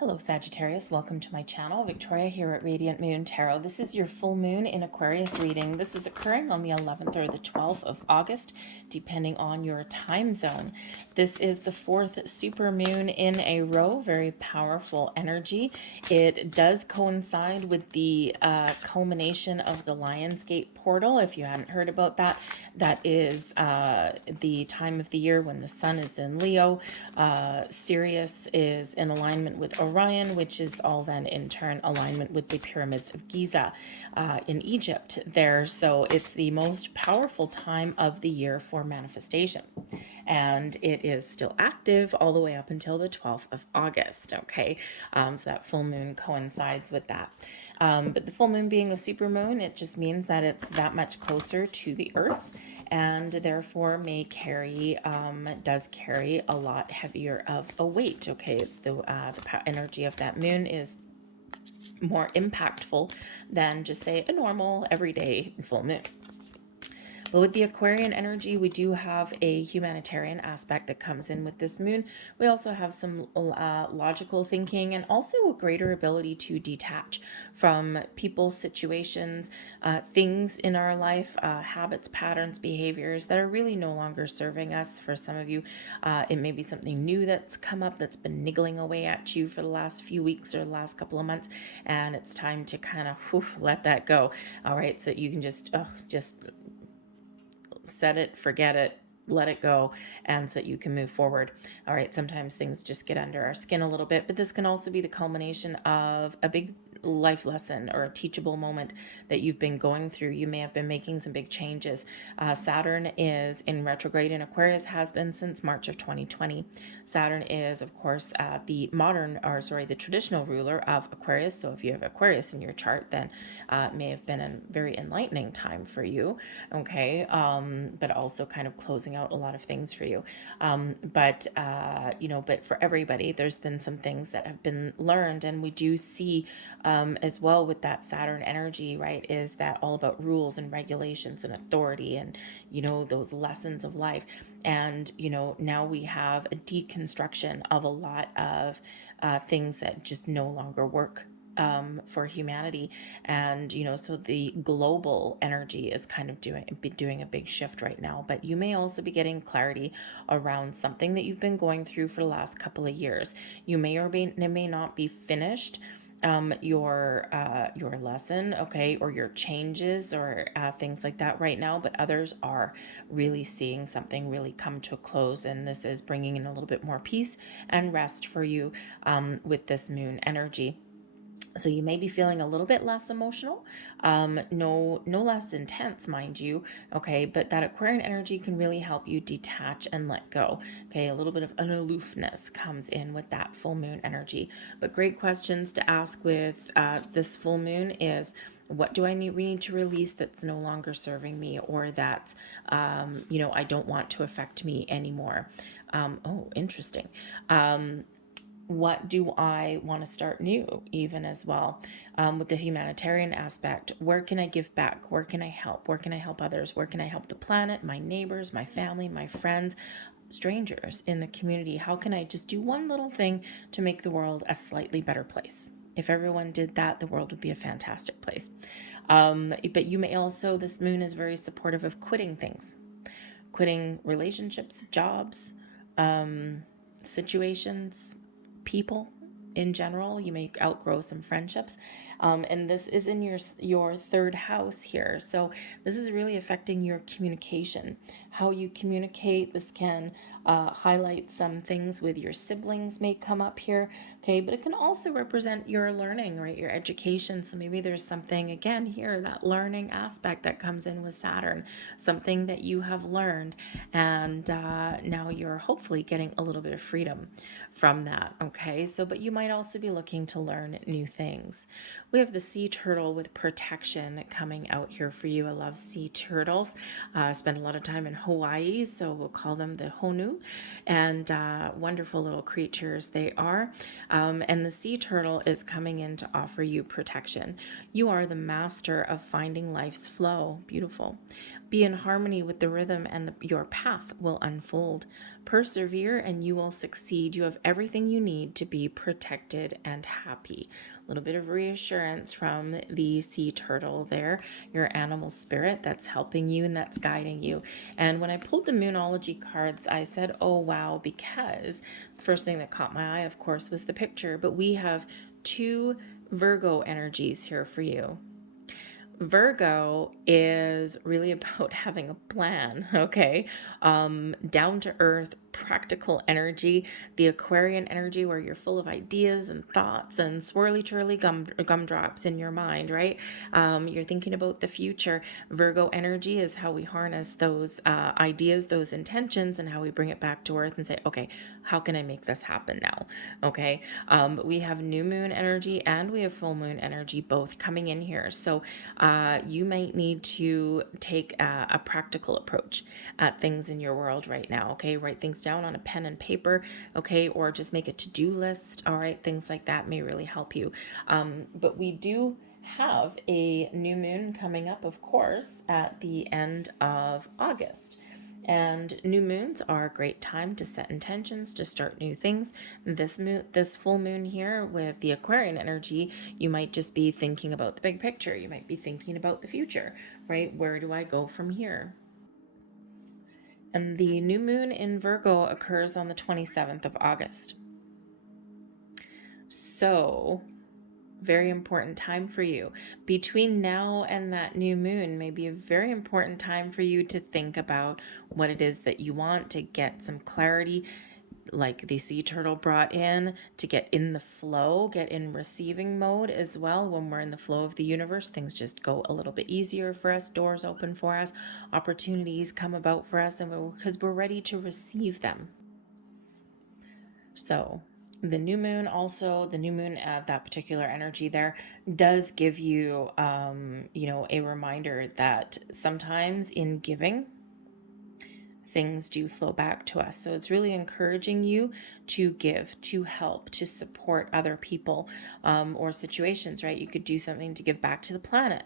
Hello Sagittarius, welcome to my channel. Victoria here at Radiant Moon Tarot. This is your full moon in Aquarius reading. This is occurring on the 11th or the 12th of August, depending on your time zone. This is the fourth super moon in a row, very powerful energy. It does coincide with the culmination of the Lionsgate portal. If you hadn't heard about that, that is the time of the year when the sun is in Leo, Sirius is in alignment with Orion, which is all then in turn alignment with the pyramids of Giza in Egypt there. So it's the most powerful time of the year for manifestation. And it is still active all the way up until the 12th of August. Okay, so that full moon coincides with that. But the full moon being a super moon, it just means that it's that much closer to the earth and therefore may carry, does carry a lot heavier of a weight. Okay, it's the energy of that moon is more impactful than just say a normal everyday full moon. But with the Aquarian energy, we do have a humanitarian aspect that comes in with this moon. We also have some logical thinking and also a greater ability to detach from people, situations, things in our life, habits, patterns, behaviors that are really no longer serving us. For some of you, it may be something new that's come up that's been niggling away at you for the last few weeks or the last couple of months, and it's time to kind of let that go. All right, so you can just set it, forget it, let it go, and so you can move forward. All right, sometimes things just get under our skin a little bit, but this can also be the culmination of a big life lesson or a teachable moment that you've been going through. You may have been making some big changes. Saturn is in retrograde in Aquarius, has been since March of 2020. Saturn is, of course, the traditional ruler of Aquarius. So if you have Aquarius in your chart, then it may have been a very enlightening time for you. Okay, but also kind of closing out a lot of things for you. But for everybody, there's been some things that have been learned, and we do see as well with that Saturn energy, right, is that all about rules and regulations and authority and, those lessons of life. And, now we have a deconstruction of a lot of things that just no longer work for humanity. And so the global energy is kind of doing a big shift right now. But you may also be getting clarity around something that you've been going through for the last couple of years. You may or may not be finished your lesson, okay, or your changes or things like that right now, but others are really seeing something really come to a close, and this is bringing in a little bit more peace and rest for you with this moon energy. So you may be feeling a little bit less emotional, no less intense, mind you, okay, but that Aquarian energy can really help you detach and let go, okay. A little bit of an aloofness comes in with that full moon energy. But great questions to ask with this full moon is, what do we need to release that's no longer serving me, or that I don't want to affect me anymore? Interesting. What do I want to start new, even as well? With the humanitarian aspect, where can I give back? Where can I help? Where can I help others? Where can I help the planet, my neighbors, my family, my friends, strangers in the community? How can I just do one little thing to make the world a slightly better place? If everyone did that, the world would be a fantastic place. But you may also, this moon is very supportive of quitting things, quitting relationships, jobs, situations, people in general. You may outgrow some friendships, and this is in your third house here, so this is really affecting your communication, how you communicate. This can highlight some things with your siblings may come up here, okay, but it can also represent your learning, right, your education. So maybe there's something again here, that learning aspect that comes in with Saturn, something that you have learned, and now you're hopefully getting a little bit of freedom from that, okay. So but you might also be looking to learn new things. We have the sea turtle with protection coming out here for you. I love sea turtles. I spend a lot of time in Hawaii, so we'll call them the honu. and wonderful little creatures they are. And the sea turtle is coming in to offer you protection. You are the master of finding life's flow. Beautiful. Be in harmony with the rhythm, and your path will unfold. Persevere and you will succeed. You have everything you need to be protected and happy. A little bit of reassurance from the sea turtle there, your animal spirit that's helping you and that's guiding you. And when I pulled the Moonology cards, I said, oh wow, because the first thing that caught my eye, of course, was the picture. But we have two Virgo energies here for you. Virgo is really about having a plan, okay? Down to earth, practical energy. The Aquarian energy, where you're full of ideas and thoughts and swirly twirly gumdrops in your mind, right? You're thinking about the future. Virgo energy is how we harness those ideas, those intentions, and how we bring it back to earth and say, okay, how can I make this happen now? Okay. We have new moon energy and we have full moon energy both coming in here. So you might need to take a practical approach at things in your world right now. Okay. Write things down on a pen and paper. Okay. Or just make a to-do list. All right. Things like that may really help you. But we do have a new moon coming up, of course, at the end of August. And new moons are a great time to set intentions, to start new things. This full moon here with the Aquarian energy, you might just be thinking about the big picture. You might be thinking about the future, right? Where do I go from here? And the new moon in Virgo occurs on the 27th of August. So, very important time for you. Between now and that new moon may be a very important time for you to think about what it is that you want, to get some clarity, like the sea turtle brought in, to get in the flow, get in receiving mode as well. When we're in the flow of the universe, things just go a little bit easier for us, doors open for us, opportunities come about for us, and because we're ready to receive them. So the new moon, also the new moon at that particular energy there, does give you a reminder that sometimes in giving, things do flow back to us. So it's really encouraging you to give, to help, to support other people or situations, right? You could do something to give back to the planet.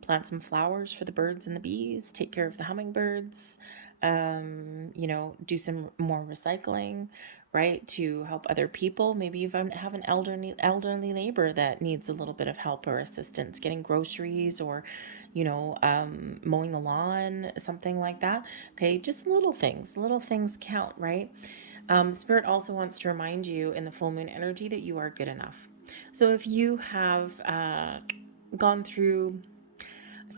Plant some flowers for the birds and the bees, take care of the hummingbirds, do some more recycling, right? To help other people. Maybe you have an elderly neighbor that needs a little bit of help or assistance, getting groceries or, mowing the lawn, something like that. Okay. Just little things count, right? Spirit also wants to remind you in the full moon energy that you are good enough. So if you have gone through,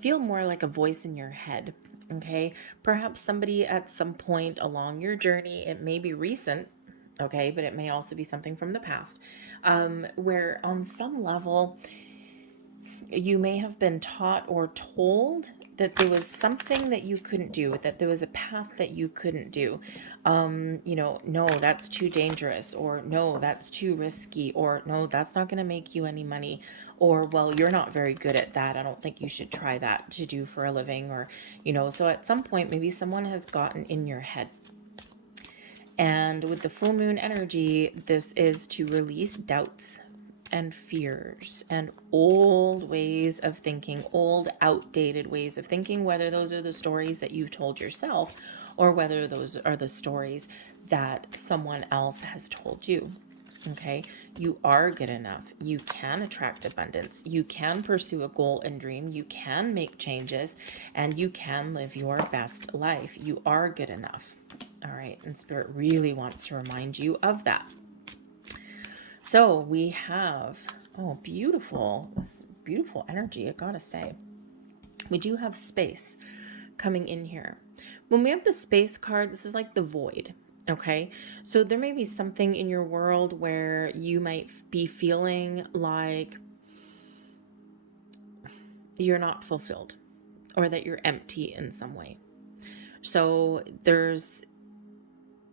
feel more like a voice in your head. Okay. Perhaps somebody at some point along your journey, it may be recent, okay, but it may also be something from the past, where on some level you may have been taught or told that there was something that you couldn't do, that there was a path that you couldn't do. No, that's too dangerous, or no, that's too risky, or no, that's not going to make you any money, or, well, you're not very good at that. I don't think you should try that to do for a living, or, so at some point, maybe someone has gotten in your head. And with the full moon energy, this is to release doubts and fears and old ways of thinking, old outdated ways of thinking, whether those are the stories that you've told yourself or whether those are the stories that someone else has told you. Okay, you are good enough. You can attract abundance. You can pursue a goal and dream. You can make changes, and you can live your best life. You are good enough. All right, and Spirit really wants to remind you of that. So we have, this beautiful energy, I gotta say. We do have space coming in here. When we have the space card, this is like the void. Okay, so there may be something in your world where you might be feeling like you're not fulfilled or that you're empty in some way. So there's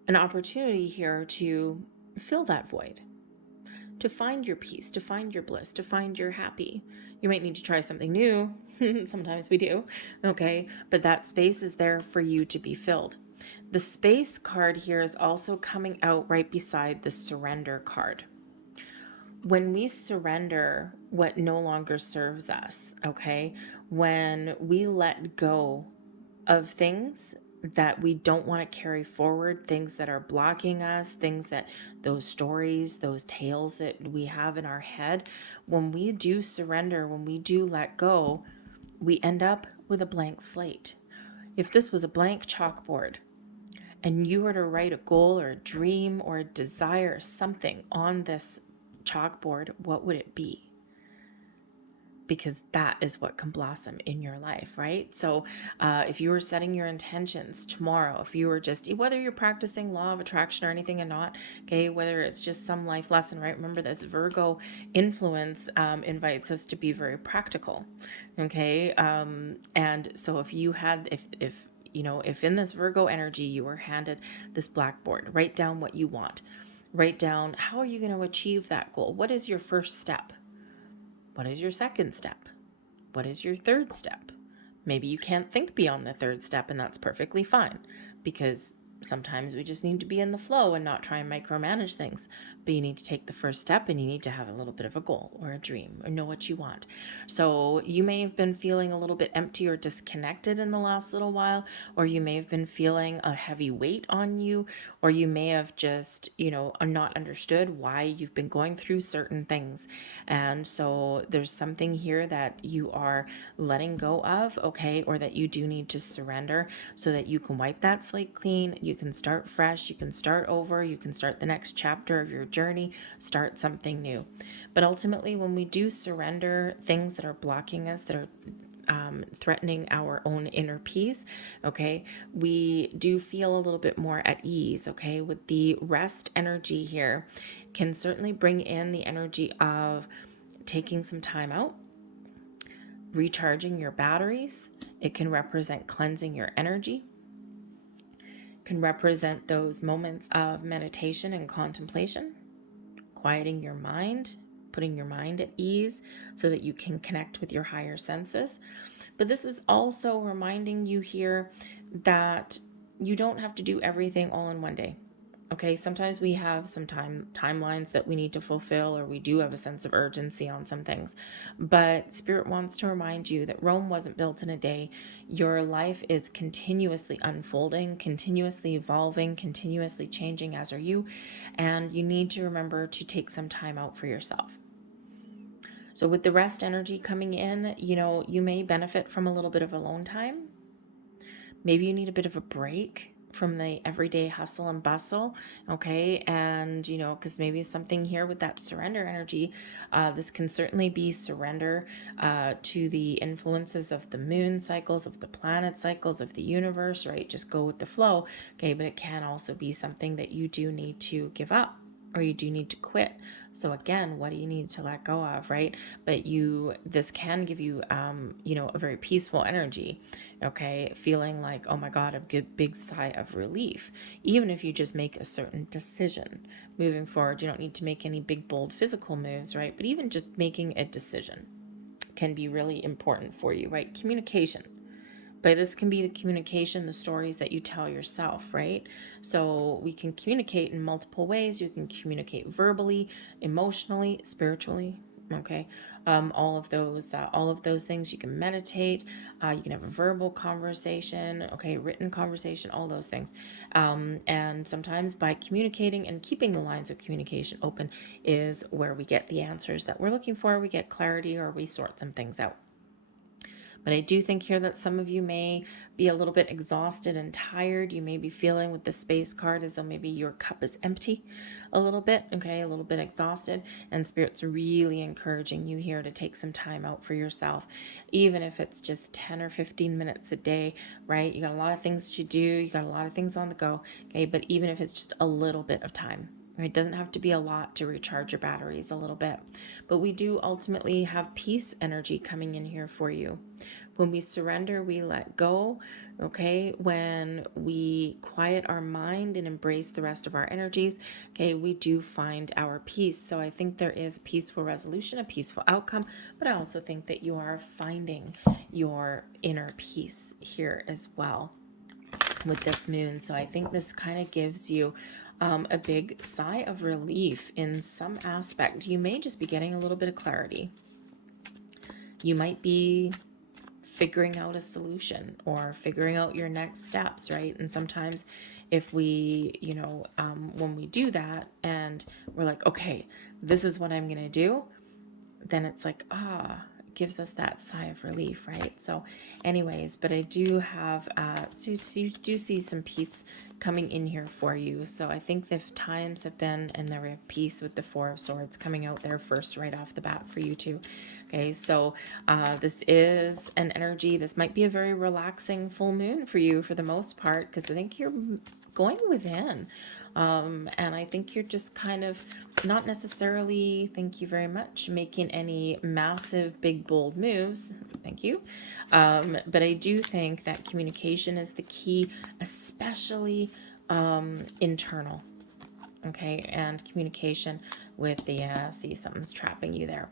an opportunity here to fill that void, to find your peace, to find your bliss, to find your happy. You might need to try something new. Sometimes we do. Okay, but that space is there for you to be filled. The space card here is also coming out right beside the surrender card. When we surrender what no longer serves us, okay, when we let go of things that we don't want to carry forward, things that are blocking us, things that those stories, those tales that we have in our head, when we do surrender, when we do let go, we end up with a blank slate. If this was a blank chalkboard and you were to write a goal or a dream or a desire, something on this chalkboard, what would it be? Because that is what can blossom in your life, right? So if you were setting your intentions tomorrow, if you were just, whether you're practicing law of attraction or anything and not, okay, whether it's just some life lesson, right? Remember that Virgo influence invites us to be very practical, okay? And so if you had, if in this Virgo energy you were handed this blackboard, write down what you want. Write down, how are you going to achieve that goal? What is your first step? What is your second step? What is your third step? Maybe you can't think beyond the third step, and that's perfectly fine, because sometimes we just need to be in the flow and not try and micromanage things. But you need to take the first step, and you need to have a little bit of a goal or a dream or know what you want. So you may have been feeling a little bit empty or disconnected in the last little while, or you may have been feeling a heavy weight on you, or you may have just, not understood why you've been going through certain things. And so there's something here that you are letting go of, okay, or that you do need to surrender so that you can wipe that slate clean. You can start fresh, you can start over, you can start the next chapter of your journey, start something new. But ultimately, when we do surrender things that are blocking us, that are threatening our own inner peace, okay, we do feel a little bit more at ease, okay? With the rest energy here, can certainly bring in the energy of taking some time out, recharging your batteries. It can represent cleansing your energy, can represent those moments of meditation and contemplation, quieting your mind, putting your mind at ease so that you can connect with your higher senses. But this is also reminding you here that you don't have to do everything all in one day. Okay, sometimes we have some timelines that we need to fulfill, or we do have a sense of urgency on some things. But Spirit wants to remind you that Rome wasn't built in a day. Your life is continuously unfolding, continuously evolving, continuously changing, as are you. And you need to remember to take some time out for yourself. So with the rest energy coming in, you may benefit from a little bit of alone time. Maybe you need a bit of a break from the everyday hustle and bustle, okay? And, because maybe something here with that surrender energy, this can certainly be surrender to the influences of the moon cycles, of the planet cycles, of the universe, right? Just go with the flow, okay? But it can also be something that you do need to give up, or you do need to quit. So again, what do you need to let go of, right? But this can give you, a very peaceful energy, okay? Feeling like, oh my God, a good big sigh of relief. Even if you just make a certain decision moving forward, you don't need to make any big, bold physical moves, right? But even just making a decision can be really important for you, right? Communication. But this can be the communication, the stories that you tell yourself, right? So we can communicate in multiple ways. You can communicate verbally, emotionally, spiritually, okay? All of those things. You can meditate. You can have a verbal conversation, okay, written conversation, all those things. And sometimes by communicating and keeping the lines of communication open is where we get the answers that we're looking for. We get clarity, or we sort some things out. But I do think here that some of you may be a little bit exhausted and tired. You may be feeling with the space card as though maybe your cup is empty a little bit, okay, a little bit exhausted. And Spirit's really encouraging you here to take some time out for yourself, even if it's just 10 or 15 minutes a day, right? You got a lot of things to do. You got a lot of things on the go, okay? But even if it's just a little bit of time, right? It doesn't have to be a lot to recharge your batteries a little bit. But we do ultimately have peace energy coming in here for you. When we surrender, we let go, okay? When we quiet our mind and embrace the rest of our energies, okay, we do find our peace. So I think there is a peaceful resolution, a peaceful outcome, but I also think that you are finding your inner peace here as well. with this moon. So I think this kind of gives you a big sigh of relief in some aspect. You may just be getting a little bit of clarity. You might be figuring out a solution or figuring out your next steps, right? And sometimes if we, when we do that and we're like, okay, this is what I'm going to do, then it's like, it gives us that sigh of relief, right? So anyways, but I do have, so you do see some peace coming in here for you. So I think the times have been, and there were peace with the Four of Swords coming out there first right off the bat for you too. Okay, so this is an energy. This might be a very relaxing full moon for you for the most part, because I think you're going within. And I think you're just kind of not necessarily, thank you very much, making any massive, big, bold moves. Thank you. But I do think that communication is the key, especially internal. Okay, and communication with the see, something's trapping you there,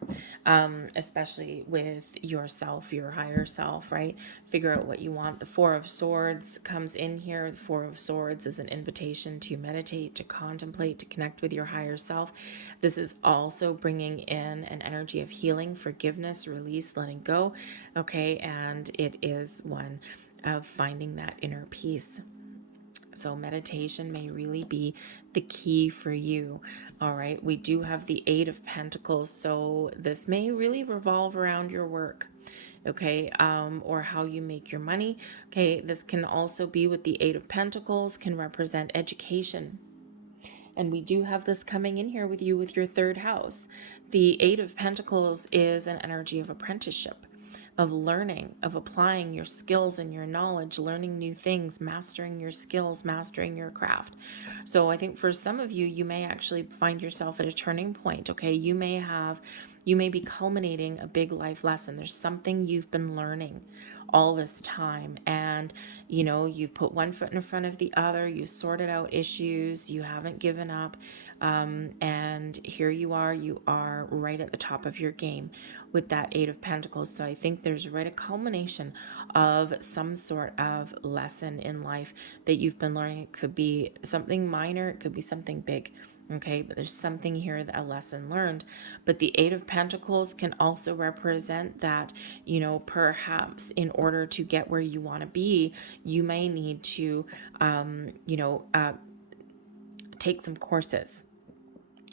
especially with yourself, your higher self, right? Figure out what you want. The Four of Swords comes in here. The Four of Swords is an invitation to meditate, to contemplate, to connect with your higher self. This is also bringing in an energy of healing, forgiveness, release, letting go. Okay, and it is one of finding that inner peace. So meditation may really be the key for you. All right. We do have the Eight of Pentacles. So this may really revolve around your work. Okay. Or how you make your money. Okay. This can also be with the Eight of Pentacles, can represent education. And we do have this coming in here with you with your third house. The Eight of Pentacles is an energy of apprenticeship, of learning, of applying your skills and your knowledge, learning new things, mastering your skills, mastering your craft. So I think for some of you, you may actually find yourself at a turning point. Okay, you may be culminating a big life lesson. There's something you've been learning all this time, and you've put one foot in front of the other, you sorted out issues, you haven't given up, and here you are right at the top of your game with that Eight of Pentacles. So I think there's right a culmination of some sort of lesson in life that you've been learning. It could be something minor, it could be something big. Okay, but there's something here, a lesson learned. But the Eight of Pentacles can also represent that, perhaps in order to get where you want to be, you may need to, take some courses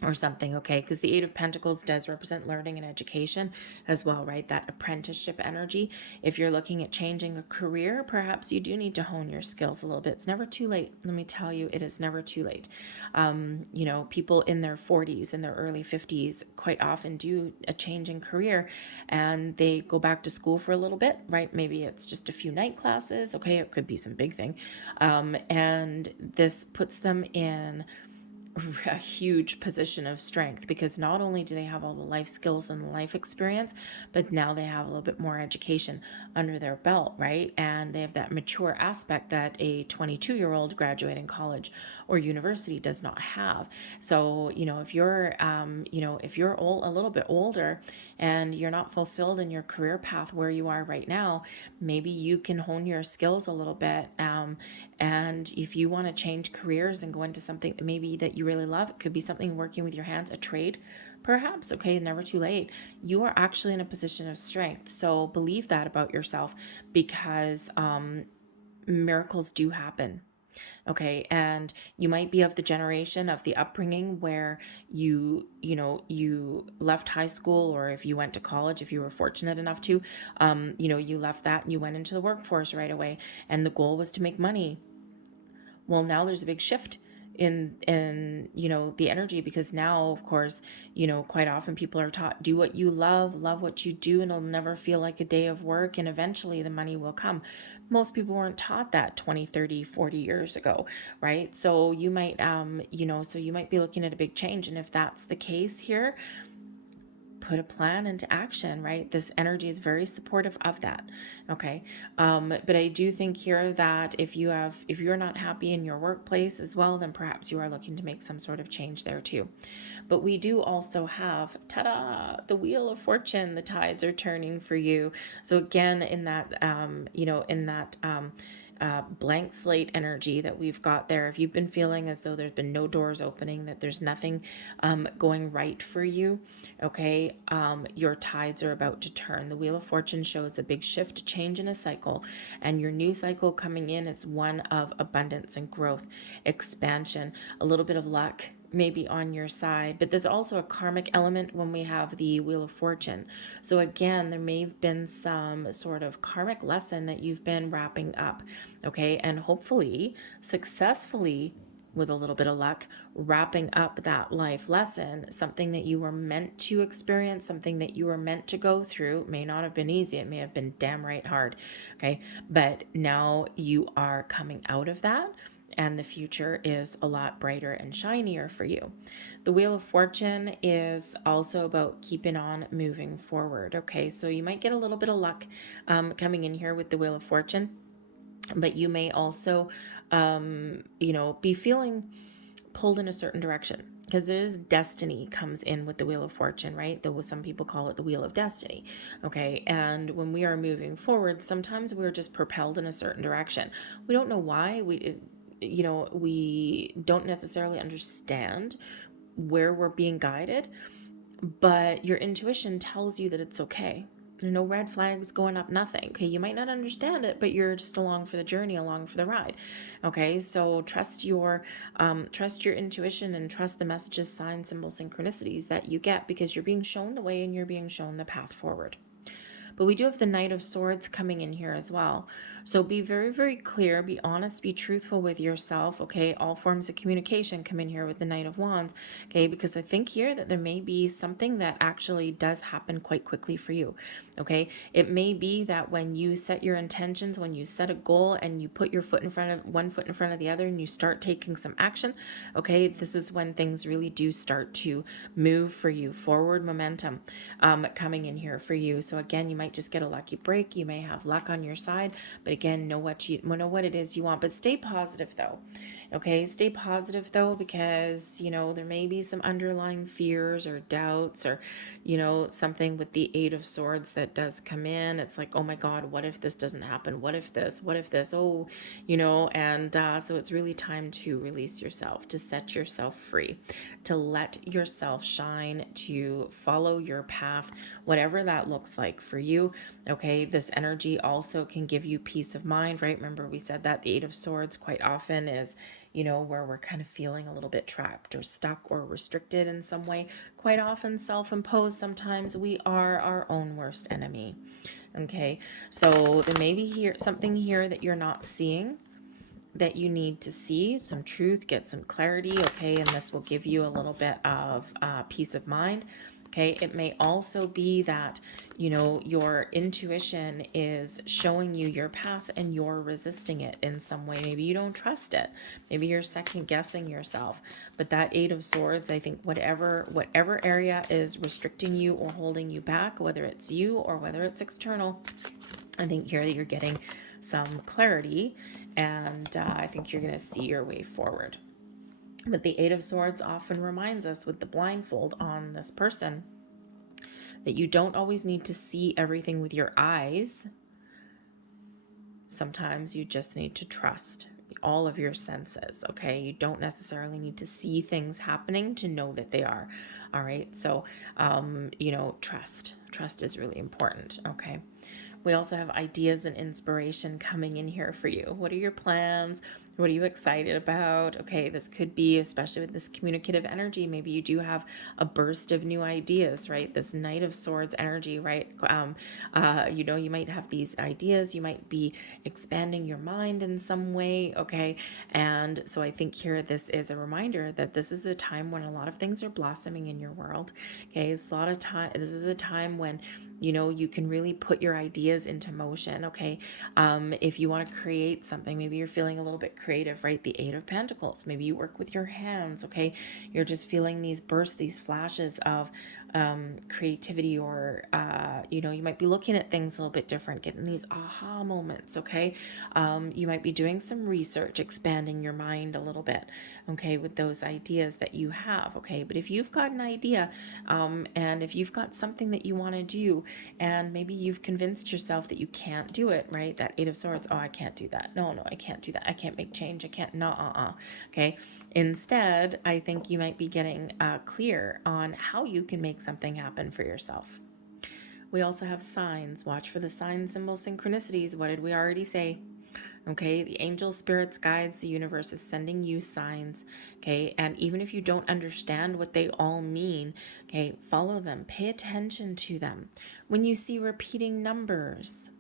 or something, okay? Because the Eight of Pentacles does represent learning and education as well, right? That apprenticeship energy. If you're looking at changing a career, perhaps you do need to hone your skills a little bit. It's never too late. Let me tell you, it is never too late. People in their 40s, in their early 50s, quite often do a change in career, and they go back to school for a little bit, right? Maybe it's just a few night classes, okay? It could be some big thing. And this puts them in a huge position of strength, because not only do they have all the life skills and the life experience, but now they have a little bit more education under their belt, right? And they have that mature aspect that a 22-year-old graduating college or university does not have. So, if you're, if you're a little bit older and you're not fulfilled in your career path where you are right now, maybe you can hone your skills a little bit. And if you want to change careers and go into something maybe that you really love, it could be something working with your hands, a trade, perhaps, okay, never too late. You are actually in a position of strength. So believe that about yourself, because miracles do happen. Okay, and you might be of the generation of the upbringing where you left high school, or if you went to college, if you were fortunate enough to, you left that and you went into the workforce right away, and the goal was to make money. Well, now there's a big shift in the energy, because now, of course, quite often people are taught, do what you love what you do, and it'll never feel like a day of work, and eventually the money will come. Most people weren't taught that 20, 30, 40 years ago, right? So you might you might be looking at a big change, and if that's the case here, put a plan into action, right? This energy is very supportive of that. Okay. But I do think here that if you're not happy in your workplace as well, then perhaps you are looking to make some sort of change there too. But we do also have, ta-da, the Wheel of Fortune. The tides are turning for you. So again, in that, blank slate energy that we've got there. If you've been feeling as though there's been no doors opening, that there's nothing going right for you, okay, your tides are about to turn. The Wheel of Fortune shows a big shift, a change in a cycle, and your new cycle coming in is one of abundance and growth, expansion, a little bit of luck maybe on your side, but there's also a karmic element when we have the Wheel of Fortune. So again, there may have been some sort of karmic lesson that you've been wrapping up, okay, and hopefully successfully, with a little bit of luck, wrapping up that life lesson, something that you were meant to experience, something that you were meant to go through. It may not have been easy, it may have been damn right hard, okay, but now you are coming out of that, and the future is a lot brighter and shinier for you. The Wheel of Fortune is also about keeping on moving forward. Okay, so you might get a little bit of luck coming in here with the Wheel of Fortune, but you may also, be feeling pulled in a certain direction, because there's destiny comes in with the Wheel of Fortune, right? Though some people call it the Wheel of Destiny. Okay, and when we are moving forward, sometimes we're just propelled in a certain direction. We don't know why. We don't necessarily understand where we're being guided, but your intuition tells you that it's okay. No red flags going up, nothing. Okay, you might not understand it, but you're just along for the journey, along for the ride. Okay, so trust your intuition, and trust the messages, signs, symbols, synchronicities that you get, because you're being shown the way and you're being shown the path forward. But we do have the Knight of Swords coming in here as well. So be very, very clear, be honest, be truthful with yourself, okay? All forms of communication come in here with the Knight of Wands, okay? Because I think here that there may be something that actually does happen quite quickly for you, okay? It may be that when you set your intentions, when you set a goal and you put your one foot in front of the other, and you start taking some action, okay? This is when things really do start to move for you, forward momentum coming in here for you. So again, you might just get a lucky break. You may have luck on your side, but again, know what it is you want. But stay positive though. Okay, stay positive though, because there may be some underlying fears or doubts, or something with the Eight of Swords that does come in. It's like, oh my God, what if this doesn't happen? What if this? Oh, and so it's really time to release yourself, to set yourself free, to let yourself shine, to follow your path, whatever that looks like for you. Okay, this energy also can give you peace of mind, right? Remember, we said that the Eight of Swords quite often is, where we're kind of feeling a little bit trapped or stuck or restricted in some way. Quite often self-imposed. Sometimes we are our own worst enemy. Okay, so there may be something here that you're not seeing, that you need to see some truth, get some clarity, okay, and this will give you a little bit of peace of mind. Okay, it may also be that your intuition is showing you your path and you're resisting it in some way. Maybe you don't trust it, maybe you're second guessing yourself. But that Eight of Swords, I think whatever area is restricting you or holding you back, whether it's you or whether it's external, I think here that you're getting some clarity, and I think you're going to see your way forward. But the Eight of Swords often reminds us, with the blindfold on this person, that you don't always need to see everything with your eyes. Sometimes you just need to trust all of your senses, okay? You don't necessarily need to see things happening to know that they are. All right, so trust is really important. Okay, we also have ideas and inspiration coming in here for you. What are your plans? What are you excited about? Okay, this could be, especially with this communicative energy, maybe you do have a burst of new ideas, right? This Knight of Swords energy, right? You might have these ideas, you might be expanding your mind in some way, okay? And so I think here this is a reminder that this is a time when a lot of things are blossoming in your world, okay? It's a lot of time. This is a time when you can really put your ideas into motion, okay? If you want to create something, maybe you're feeling a little bit creative, right? The Eight of Pentacles, maybe you work with your hands, okay? You're just feeling these bursts, these flashes of creativity, or, you might be looking at things a little bit different, getting these aha moments, okay? You might be doing some research, expanding your mind a little bit, okay, with those ideas that you have, okay? But if you've got an idea, and if you've got something that you want to do, and maybe you've convinced yourself that you can't do it, right? That Eight of Swords, oh, I can't do that. No, I can't do that. I can't make change. I can't, no, okay? Instead, I think you might be getting clear on how you can make something happen for yourself. We also have signs. Watch for the signs, symbols, synchronicities. What did we already say? Okay, the angels, spirits, guides, the universe is sending you signs. Okay, and even if you don't understand what they all mean, okay, follow them, pay attention to them. When you see repeating numbers,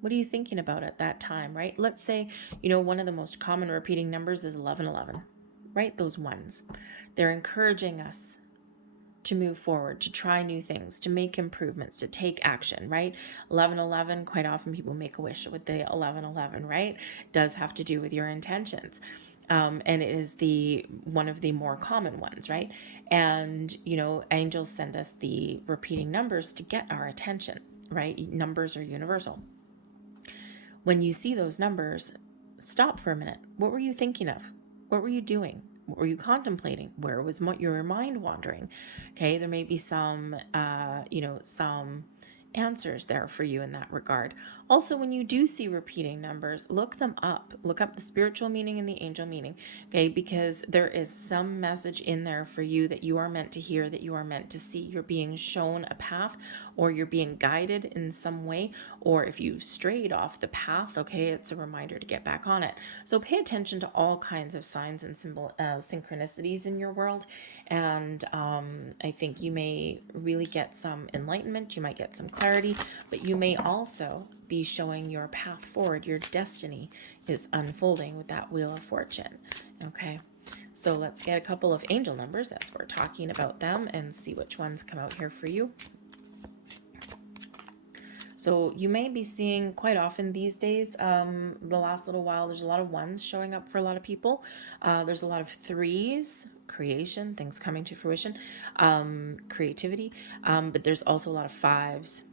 what are you thinking about at that time, right? Let's say, one of the most common repeating numbers is 1111, right? Those ones. They're encouraging us to move forward, to try new things, to make improvements, to take action, right? 1111, quite often people make a wish with the 1111, right? It does have to do with your intentions. And it is one of the more common ones, right? And, angels send us the repeating numbers to get our attention, right? Numbers are universal. When you see those numbers, stop for a minute. What were you thinking of? What were you doing? What were you contemplating? Where was your mind wandering? Okay, there may be some answers there for you in that regard. Also, when you do see repeating numbers, look them up. Look up the spiritual meaning and the angel meaning, okay? Because there is some message in there for you that you are meant to hear, that you are meant to see. You're being shown a path, or you're being guided in some way, or if you strayed off the path, okay, it's a reminder to get back on it. So pay attention to all kinds of signs and synchronicities in your world, and I think you may really get some enlightenment, you might get some clarity, but you may also be showing your path forward. Your destiny is unfolding with that Wheel of Fortune, okay? So let's get a couple of angel numbers as we're talking about them and see which ones come out here for you. So you may be seeing quite often these days, the last little while, there's a lot of ones showing up for a lot of people. There's a lot of threes, creation, things coming to fruition, creativity, but there's also a lot of fives.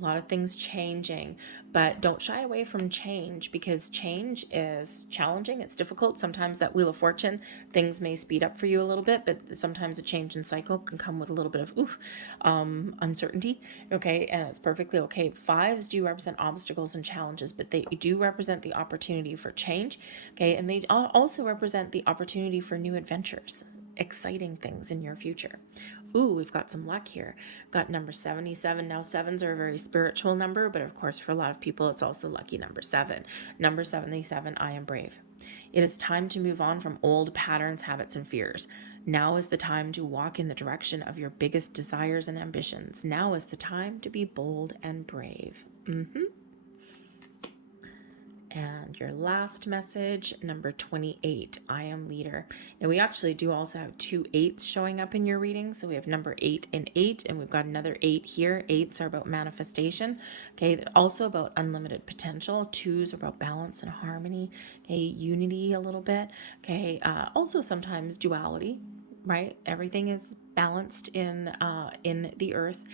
A lot of things changing, but don't shy away from change, because change is challenging. It's difficult. Sometimes that Wheel of Fortune, things may speed up for you a little bit, but sometimes a change in cycle can come with a little bit of uncertainty. Okay, and it's perfectly okay. Fives do represent obstacles and challenges, but they do represent the opportunity for change. Okay, and they also represent the opportunity for new adventures, exciting things in your future. Ooh, we've got some luck here. We've got number 77. Now, sevens are a very spiritual number, but of course, for a lot of people, it's also lucky number 7. Number 77, I am brave. It is time to move on from old patterns, habits, and fears. Now is the time to walk in the direction of your biggest desires and ambitions. Now is the time to be bold and brave. And your last message, number 28, I am leader. Now we actually do also have 2 8s showing up in your reading. So we have number 8 and 8, and we've got another 8 here. 8s are about manifestation. Okay, also about unlimited potential. 2s are about balance and harmony. Okay, unity a little bit. Okay, also sometimes duality, right? Everything is balanced in the earth.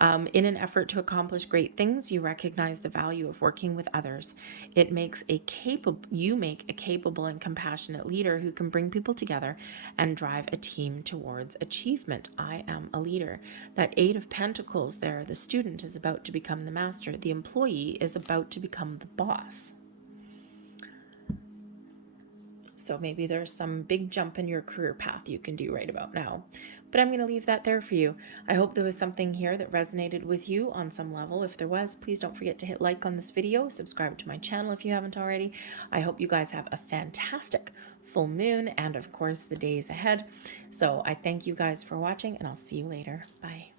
In an effort to accomplish great things, you recognize the value of working with others. You make a capable and compassionate leader who can bring people together and drive a team towards achievement. I am a leader. That 8 of Pentacles there, the student is about to become the master. The employee is about to become the boss. So maybe there's some big jump in your career path you can do right about now. But I'm going to leave that there for you. I hope there was something here that resonated with you on some level. If there was, please don't forget to hit like on this video, subscribe to my channel if you haven't already. I hope you guys have a fantastic full moon and, of course, the days ahead. So I thank you guys for watching, and I'll see you later. Bye.